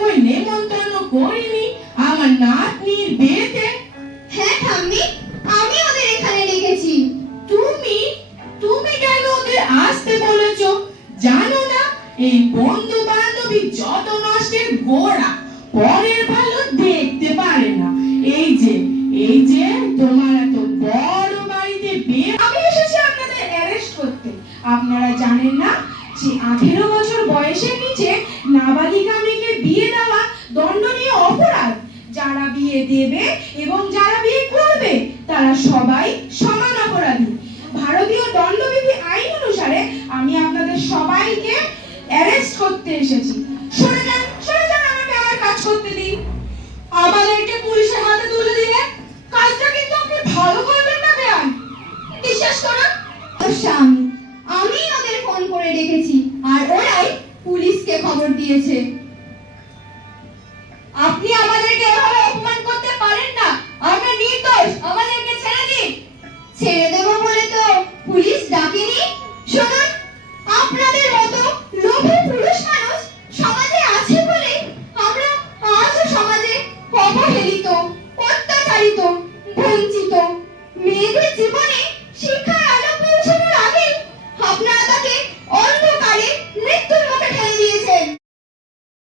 কই নেমন্তন্ন করিনি আমার নাতনির বিয়েতে। হ্যাঁ ঠাম্মি আমি ওদের এখানে রেখেছি তুমি তুমি কেন ওদের আসতে বলেছ? জানো না এই বন্ধু বান্ধবী যত নষ্টের গোড়া পরের ভালো দেখতে পারে না। এই যে এই যে তোমার এত বড় বাড়িতে বিয়ে আমি এসেছি আপনাদের অ্যারেস্ট করতে। আপনারা জানেন না যে আঠেরো বছর বয়সের নিচে নাবালিকা মেয়েকে বিয়ে দেওয়া দণ্ডনীয় অপরাধ বিয়ে দেবে এবং যারা বিয়ে করবে, তারা সবাই সমান অপরাধী। ভারতীয় দণ্ডবিধি আইন অনুসারে আমি আপনাদের সবাইকে অ্যারেস্ট করতে এসেছি। সরে যান সরে যান, আমাকে আমার কাজ করতে দিন। আমাদেরকে পুলিশের হাতে তুলে দিলে কাজটা কিন্তু আপনি ভালো করবেন না বেয়ান। বিশ্বাস করুন। স্বামী, আমি ওদের ফোন করে রেখেছি আর ওরাই পুলিশকে খবর দিয়েছে। বঞ্চিত মেয়েদের জীবনে